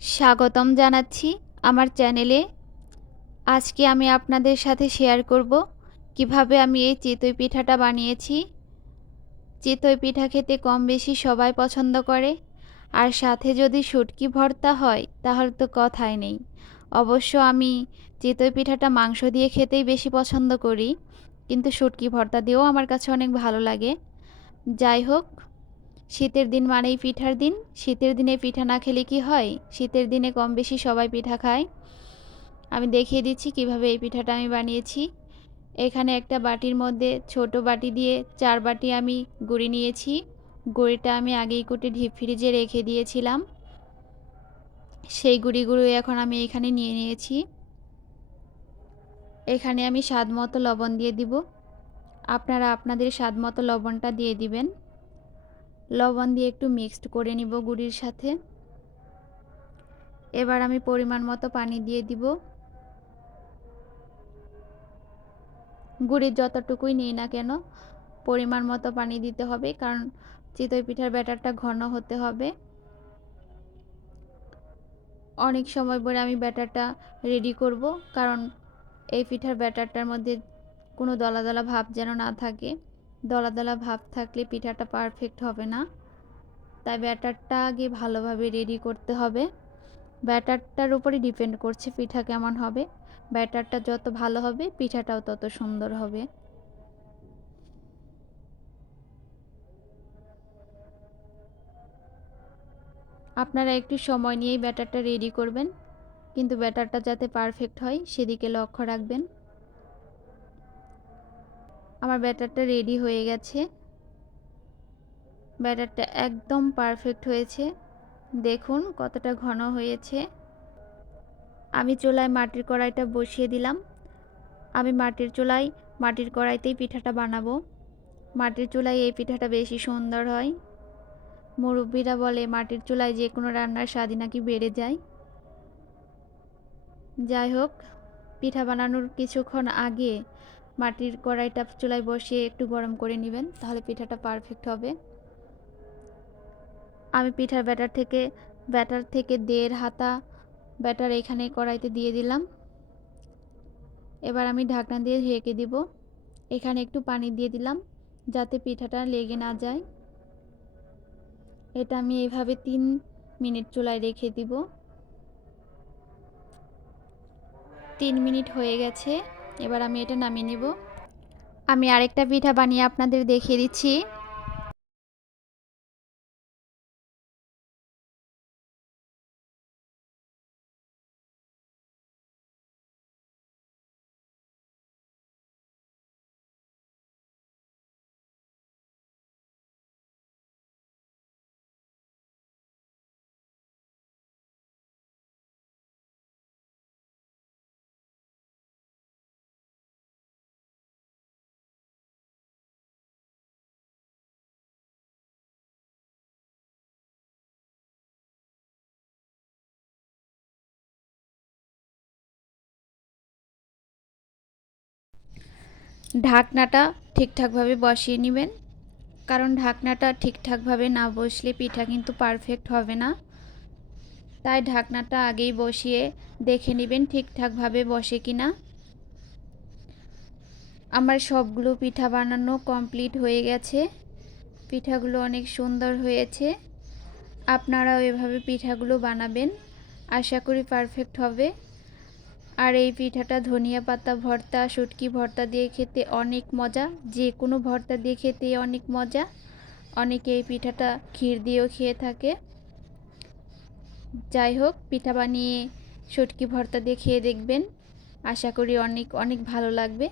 স্বাগতম জানাচ্ছি আমার চ্যানেলে। আজকে আমি আপনাদের সাথে শেয়ার করব কীভাবে আমি এই চিতই পিঠাটা বানিয়েছি। চিতই পিঠা খেতে কম বেশি সবাই পছন্দ করে। আর সাথে যদি শুটকি ভর্তা হয়, তাহলে তো কথাই নেই। অবশ্য আমি চিতই পিঠাটা মাংস দিয়ে খেতেই বেশি পছন্দ করি। কিন্তু শুটকি ভর্তা দিয়েও আমার কাছে অনেক ভালো লাগে। যাই হোক শীতের দিন মানেই পিঠার দিন। শীতের দিনে পিঠা না খেলে কি হয়? শীতের দিনে কম বেশি সবাই পিঠা খায়। আমি দেখিয়ে দিচ্ছি কীভাবে এই পিঠাটা আমি বানিয়েছি। এখানে একটা বাটির মধ্যে ছোট বাটি দিয়ে চার বাটি আমি গুড়ি নিয়েছি। গুড়িটা আমি আগেই কুটে ডিপ ফ্রিজে রেখে দিয়েছিলাম। সেই গুঁড়িগুলো এখন আমি এখানে নিয়ে নিয়েছি। এখানে আমি স্বাদ মতো লবণ দিয়ে দিব। আপনারা আপনাদের স্বাদ মতো লবণটা দিয়ে দিবেন। লবণ দিয়ে একটু মিক্সড করে নিব গুড়ির সাথে। এবার আমি পরিমাণ মতো পানি দিয়ে দিব। গুড়ির যতটুকুই নিই না কেন, পরিমাণ মতো পানি দিতে হবে, কারণ চিতই পিঠার ব্যাটারটা ঘন হতে হবে। অনেক সময় পরে আমি ব্যাটারটা রেডি করব, কারণ এই পিঠার ব্যাটারটার মধ্যে কোনো দলা দলা ভাব যেন না থাকে। দলা দলা ভাব থাকলে পিঠাটা পারফেক্ট হবে না। তাই ব্যাটারটা আগে ভালোভাবে রেডি করতে হবে। ব্যাটারটার উপরে ডিপেন্ড করছে পিঠা কেমন হবে। ব্যাটারটা যত ভালো হবে, পিঠাটাও তত সুন্দর হবে। আপনারা একটু সময় নিয়েই ব্যাটারটা রেডি করবেন। কিন্তু ব্যাটারটা যাতে পারফেক্ট হয়, সেদিকে লক্ষ্য রাখবেন। আমার ব্যাটারটা রেডি হয়ে গেছে। ব্যাটারটা একদম পারফেক্ট হয়েছে। দেখুন কতটা ঘন হয়েছে। আমি চুলায় মাটির কড়াইটা বসিয়ে দিলাম। আমি মাটির চুলায় মাটির কড়াইতেই পিঠাটা বানাবো। মাটির চুলায় এই পিঠাটা বেশি সুন্দর হয়। মুরব্বীরা বলে, মাটির চুলায় যে কোনো রান্নার স্বাদই নাকি বেড়ে যায়। যাই হোক, পিঠা বানানোর কিছুক্ষণ আগে মাটির কড়াইটা চুলায় বসিয়ে একটু গরম করে নেবেন, তাহলে পিঠাটা পারফেক্ট হবে। আমি পিঠার ব্যাটার থেকে ব্যাটার থেকে দেড় হাতা ব্যাটার এখানে কড়াইতে দিয়ে দিলাম। এবার আমি ঢাকনা দিয়ে ঢেকে দিব। এখানে একটু পানি দিয়ে দিলাম, যাতে পিঠাটা লেগে না যায়। এটা আমি এইভাবে তিন মিনিট চুলায় রেখে দিব। তিন মিনিট হয়ে গেছে। এবার আমি এটা নামিয়ে নিব। আমি আরেকটা পিঠা বানিয়ে আপনাদের দেখিয়ে দিচ্ছি। ঢাকনাটা ঠিকঠাকভাবে বসিয়ে নেবেন। কারণ ঢাকনাটা ঠিকঠাকভাবে না বসলে পিঠা কিন্তু পারফেক্ট হবে না। তাই ঢাকনাটা আগেই বসিয়ে দেখে নেবেন ঠিকঠাকভাবে বসে কি না আমার সবগুলো পিঠা বানানো কমপ্লিট হয়ে গেছে। পিঠাগুলো অনেক সুন্দর হয়েছে। আপনারাও এভাবে পিঠাগুলো বানাবেন। আশা করি পারফেক্ট হবে। আর এই পিঠাটা ধনিয়া পাতা, ভর্তা, শুটকি ভর্তা দিয়ে খেতে অনেক মজা। যে কোনো ভর্তা দিয়ে খেতে অনেক মজা। অনেকে এই পিঠাটা ক্ষীর দিয়েও খেয়ে থাকে। যাই হোক, পিঠা বানিয়ে শুটকি ভর্তা দিয়ে খেয়ে দেখবেন। আশা করি অনেক অনেক ভালো লাগবে।